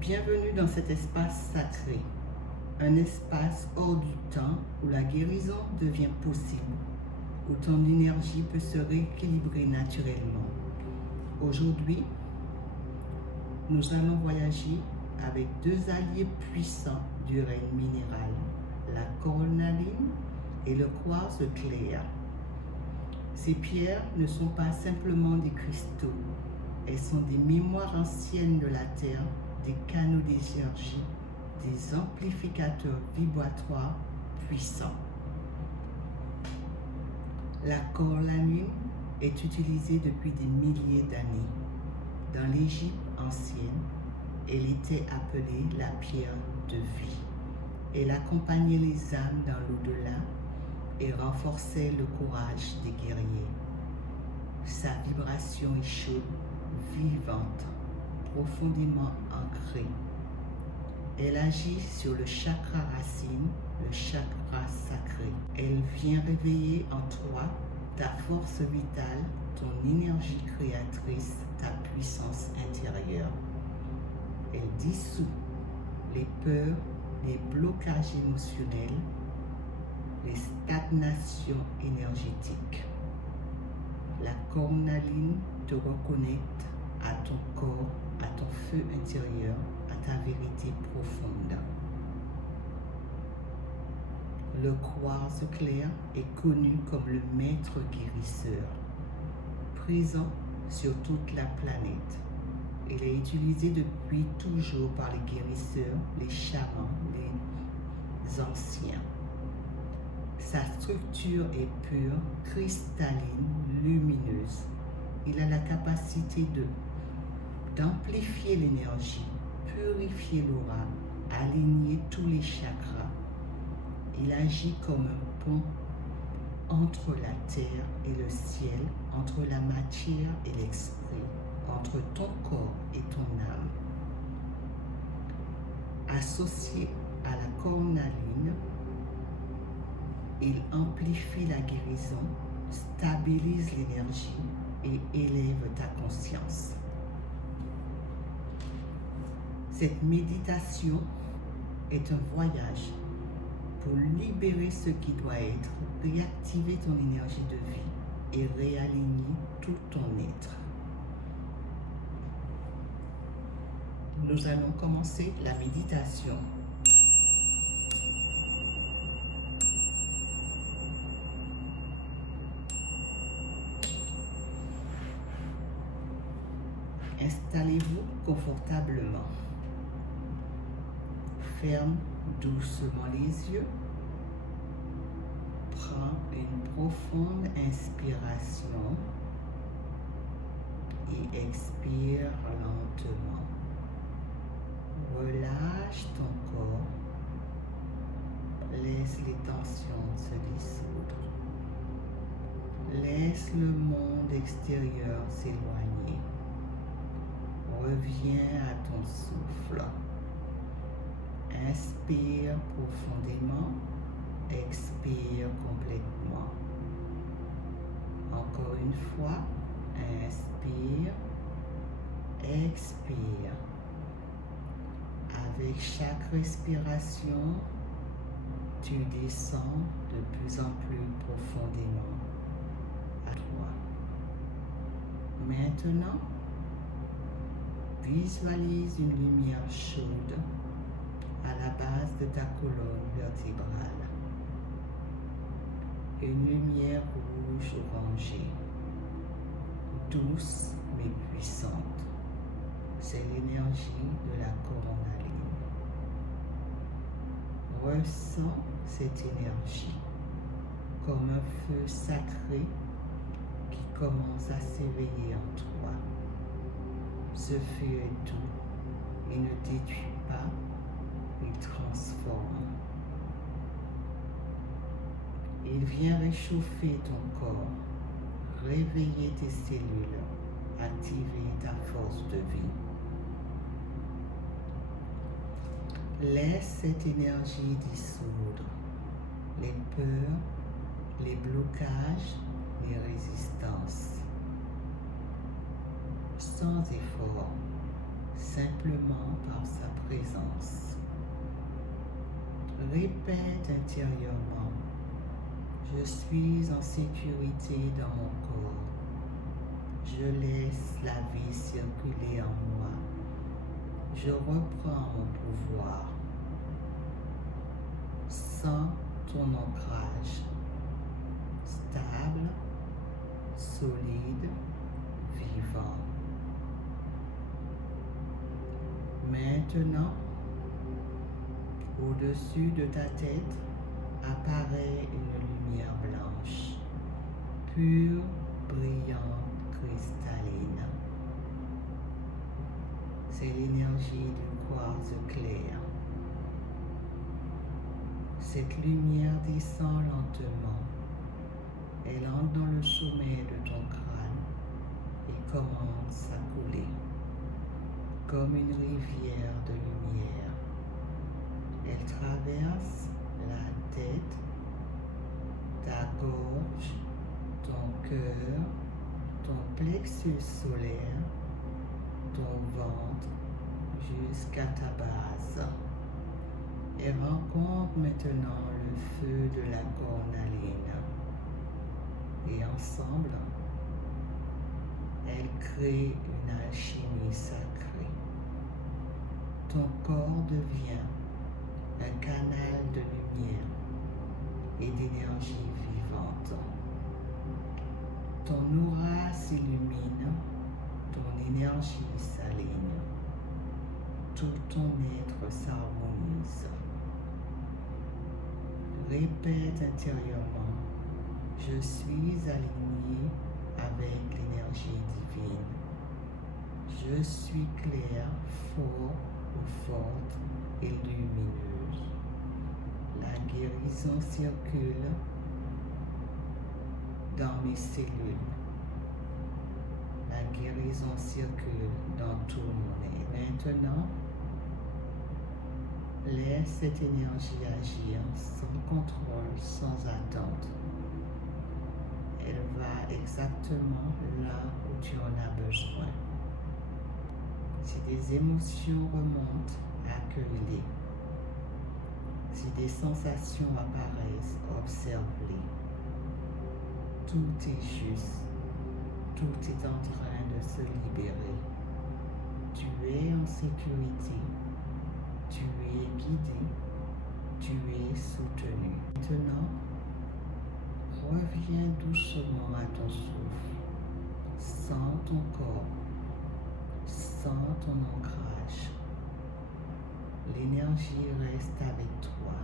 Bienvenue dans cet espace sacré, un espace hors du temps où la guérison devient possible, où ton énergie peut se rééquilibrer naturellement. Aujourd'hui, nous allons voyager avec deux alliés puissants du règne minéral, la cornaline et le quartz clair. Ces pierres ne sont pas simplement des cristaux, elles sont des mémoires anciennes de la Terre, des canaux d'énergie, des amplificateurs vibratoires puissants. La cornaline est utilisée depuis des milliers d'années. Dans l'Égypte ancienne, elle était appelée la pierre de vie. Elle accompagnait les âmes dans l'au-delà et renforçait le courage des guerriers. Sa vibration est chaude, vivante, profondément ancrée. Elle agit sur le chakra racine, le chakra sacré. Elle vient réveiller en toi ta force vitale, ton énergie créatrice, ta puissance intérieure. Elle dissout les peurs, les blocages émotionnels, les stagnations énergétiques. La cornaline te reconnecte à ton corps, à ton feu intérieur, à ta vérité profonde. Le quartz clair est connu comme le maître guérisseur, présent sur toute la planète. Il est utilisé depuis toujours par les guérisseurs, les chamans, les anciens. Sa structure est pure, cristalline, lumineuse. Il a la capacité d'amplifier l'énergie, purifier l'aura, aligner tous les chakras. Il agit comme un pont entre la terre et le ciel, entre la matière et l'esprit, entre ton corps et ton âme. Associé à la cornaline, il amplifie la guérison, stabilise l'énergie et élève ta conscience. Cette méditation est un voyage pour libérer ce qui doit être, réactiver ton énergie de vie et réaligner tout ton être. Nous allons commencer la méditation. Installez-vous confortablement. Ferme doucement les yeux. Prends une profonde inspiration et expire lentement. Relâche ton corps. Laisse les tensions se dissoudre. Laisse le monde extérieur s'éloigner. Reviens à ton souffle. Inspire profondément, expire complètement. Encore une fois, inspire, expire. Avec chaque respiration, tu descends de plus en plus profondément à toi. Maintenant, visualise une lumière chaude à la base de ta colonne vertébrale. Une lumière rouge orangée, douce mais puissante. C'est l'énergie de la cornaline. Ressens cette énergie comme un feu sacré qui commence à s'éveiller en toi. Ce feu est doux, il ne détruit pas, il transforme. Il vient réchauffer ton corps, réveiller tes cellules, activer ta force de vie. Laisse cette énergie dissoudre les peurs, les blocages, les résistances. Sans effort, simplement par sa présence. Répète intérieurement, je suis en sécurité dans mon corps. Je laisse la vie circuler en moi. Je reprends mon pouvoir. Sens ton ancrage stable, solide, vivant. Maintenant, au-dessus de ta tête apparaît une lumière blanche, pure, brillante, cristalline. C'est l'énergie du quartz clair. Cette lumière descend lentement. Elle entre dans le sommet de ton crâne et commence à couler comme une rivière de lumière. Elle traverse la tête, ta gorge, ton cœur, ton plexus solaire, ton ventre jusqu'à ta base. Elle rencontre maintenant le feu de la cornaline. Et ensemble, elle crée une alchimie sacrée. Ton corps devient un canal de lumière et d'énergie vivante. Ton aura s'illumine, ton énergie s'aligne, tout ton être s'harmonise. Répète intérieurement, je suis aligné avec l'énergie divine. Je suis clair, fort ou forte et lumineuse. La guérison circule dans mes cellules. La guérison circule dans tout mon être. Maintenant, laisse cette énergie agir sans contrôle, sans attente. Elle va exactement là où tu en as besoin. Si des émotions remontent, accueille-les. Si des sensations apparaissent, observe-les. Tout est juste. Tout est en train de se libérer. Tu es en sécurité. Tu es guidé. Tu es soutenu. Maintenant, reviens doucement à ton souffle. Sens ton corps. Sens ton ancrage. L'énergie reste avec toi.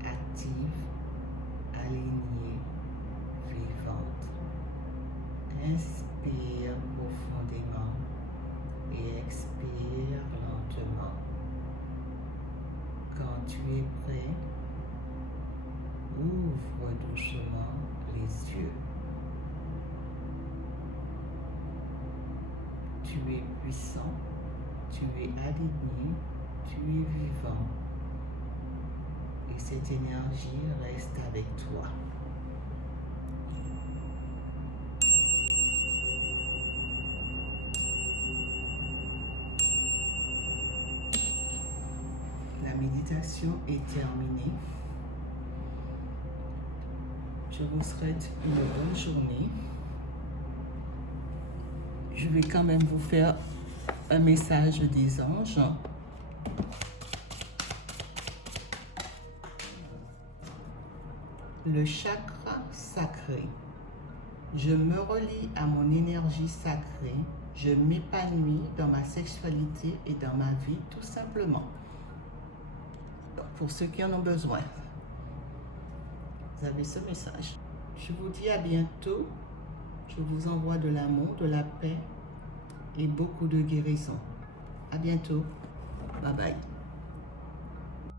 Active, alignée, vivante. Inspire profondément et expire lentement. Quand tu es prêt, ouvre doucement les yeux. Tu es puissant, tu es aligné, tu es vivant. Et cette énergie reste avec toi. La méditation est terminée. Je vous souhaite une bonne journée. Je vais quand même vous faire un message des anges. Le chakra sacré. Je me relie à mon énergie sacrée. Je m'épanouis dans ma sexualité et dans ma vie tout simplement. Donc, pour ceux qui en ont besoin, vous avez ce message. Je vous dis à bientôt. Je vous envoie de l'amour, de la paix et beaucoup de guérison. À bientôt. Bye bye.